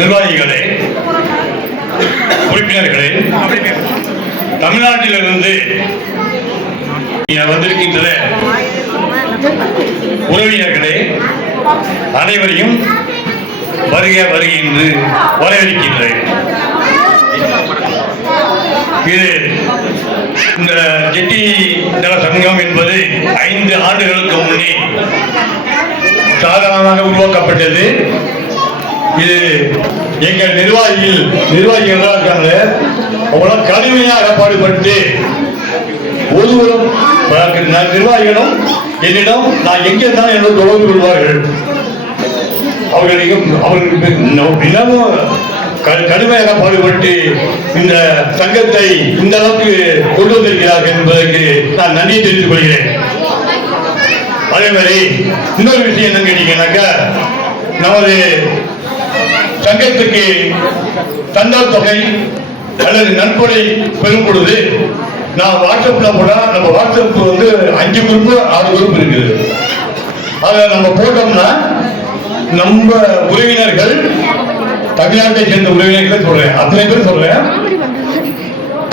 நிர்வாகிகளே, உறுப்பினர்களே, தமிழ்நாட்டிலிருந்து வந்திருக்கின்ற உறவினர்களே, அனைவரையும் வருக வருக என்று வரவேற்கின்றேன். இது இந்த ஜெட்டி நல சங்கம் என்பது 5 ஆண்டுகளுக்கு முன்னே சாதாரணமாக உருவாக்கப்பட்டது. இது எங்கள் நிர்வாகிகள் இருக்காங்க, அவ்வளோ கடுமையாக பாடுபட்டு ஒருவரும் நிர்வாகிகளும் என்னிடம் நான் எங்கே தான் என்று தொடர்பு கொள்வார்கள். அவர்களுக்கு தினமும் கடுமையாக பாடுபட்டு இந்த சங்கத்தை இந்த அளவுக்கு கொண்டு வந்திருக்கிறார்கள் என்பதற்கு நான் நன்றி தெரிவித்துக் கொள்கிறேன். அதே மாதிரி இன்னொரு விஷயம் என்னன்னு கேட்டீங்கன்னாக்கா, நமது சங்கத்துக்கு சந்தா தொகை அல்லது நன்கொடை பெறும் பொழுது நான் வாட்ஸ்அப்ல போனா, நம்ம வாட்ஸ்அப் 5 குரூப் 6 குரூப் இருக்குது. அதை நம்ம போட்டோம்னா நம்ம உறவினர்கள், தமிழ்நாட்டை சேர்ந்த உறவினர்களை சொல்றேன், அத்தனை பேர் சொல்றேன்,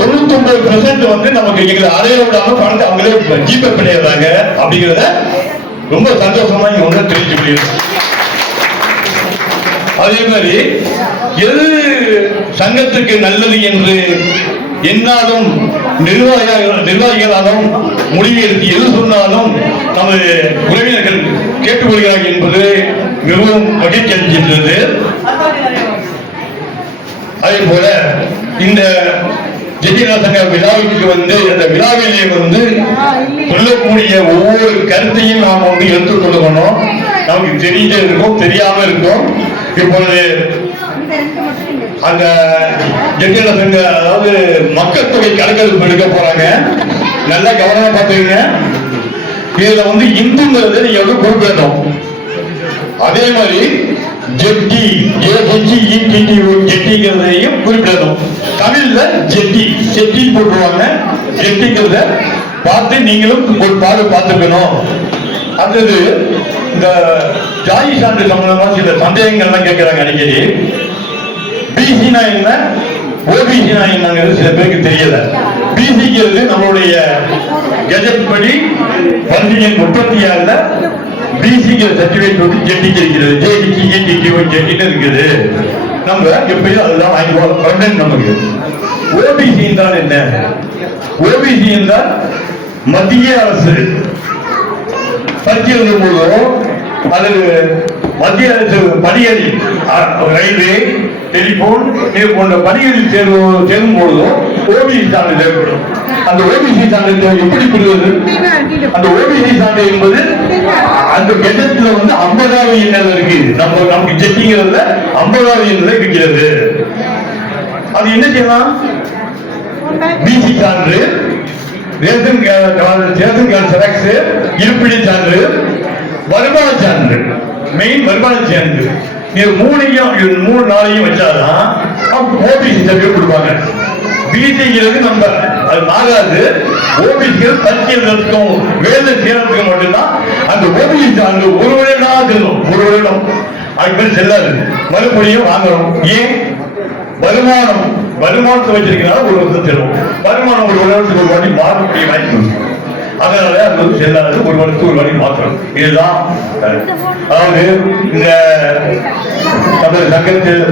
99% நமக்கு எங்களை அடைய விடாம பணத்தை அவங்களே ஜிபே பண்ணிடுறாங்க. அப்படிங்கிறத ரொம்ப சந்தோஷமா இங்க ஒன்று தெரிஞ்சுக்கிறேன். அதே மாதிரி எது சங்கத்துக்கு நல்லது என்று என்னாலும் நிர்வாகிகளாலும் முடிவு எடுத்து எது சொன்னாலும் நமது உறவினர்கள் கேட்டுக்கொள்கிறார்கள் என்பது மிகவும் மகிழ்ச்சி அளிக்கின்றது. அதே போல இந்த ஜெட்டிநல சங்க விழாவுக்கு அந்த விழாவிலே சொல்லக்கூடிய ஒவ்வொரு கருத்தையும் நாம் எடுத்துக் கொள்ளணும். நமக்கு தெரிஞ்ச இருக்கும், தெரியாம இருக்கும். இப்பொழுது அந்த ஜெட்டிநல சங்க, அதாவது மக்கள் தொகை கணக்கெடுப்பு எடுக்க போறாங்க. நல்லா கவனமா பார்த்துக்கங்க. இதுல இந்துங்கிறது நீங்க குறிப்பிடணும். அதே மாதிரி ஜெட்டி ஜெட்டிங்கிறதையும் குறிப்பிடணும். தமிழ்ல ஜெட்டி போட்டுருவாங்க. ஜெட்டிங்கிறத பார்த்து நீங்களும் ஒரு பார்த்துக்கணும். அடுத்தது இந்த ஜாதி சான்று சம்பந்தமா சில சந்தேகங்கள்லாம் கேட்கிறாங்க அடிக்கடி. பிசினா என்ன, ஓபிசினா என்னங்கிறது சில பேருக்கு தெரியல. பிசிங்கிறது நம்மளுடைய கெஜெட் படி 36 பிசிங்கிற சர்டிபிகேட் ஜெட்டிக்கு இருக்கிறது. ஜெட்டின்னு இருக்குது. நம்ம எப்பயும் அதுதான் வாங்கி நமக்கு. ஓபிசி என்றால் என்ன? ஓபிசி என்றால் மத்திய அரசு பரிசீலனை மூலம், அல்லது மத்திய அரசு பணிகளில், ரயில்வே, டெலிபோன் இது போன்ற பணிகளில் சேரும் பொழுதும் ஓபிசி சான்று தேவைப்படும். அந்த ஓபிசி சான்று எப்படி பெறுவது? அந்த ஓபிசி சான்று என்பது அந்த கெட்டத்துல 50வது எண்ணல் இருக்கு. நமக்கு ஜெட்டிங்கிறதுல 50வது எண்ணல் இருக்கிறது. அது என்ன செய்யலாம்? பிசி சான்று, ரேஷன் கார்டு செராக்ஸ், இருப்பிட சான்று, வருமான சான்று, மெயின் வருமான சான்று. இது 3-4 வச்சாதான் ஓபிசி சர்டிபிகேட் கொடுப்பாங்க. பிசிங்கிறது நம்ம அது ஆகாது. ஓபிசிகள் பரிசீலனத்துக்கும் வேலை செய்யறதுக்கு மட்டும்தான் அந்த ஓபிசி சான்று ஒரு வருடம் செல்லும். ஒரு வருடம் அதுக்கு செல்லாது. மறுபடியும் வாங்கணும். ஏன்? வருமானத்தை வச்சிருக்கிறாங்க. 1 வருஷம் செல்லும். வருமானம் 1 வருடத்துக்கு ஒரு வாட்டி மாற்றக்கூடிய வாய்ப்பு. அதனால அது செல்லாது. 1 வருடத்துக்கு ஒரு வாட்டி மாற்றணும். இதுதான். அதாவது இந்த தமிழ் சங்கத்தில்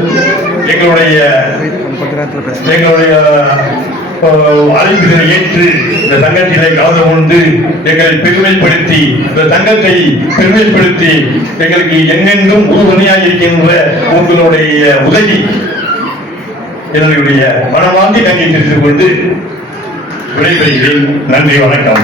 எங்களுடைய அழைப்புகளை ஏற்று இந்த சங்கத்திலே கலந்து கொண்டு எங்களை பெருமைப்படுத்தி, இந்த சங்கத்தை பெருமைப்படுத்தி எங்களுக்கு எங்கெங்கும் உறுதுணையாக இருக்கின்ற உங்களுடைய உதவி என்னுடைய மனமார்ந்த நன்றி தெரிவித்துக் கொண்டு விடைபெறுகிறேன். நன்றி, வணக்கம்.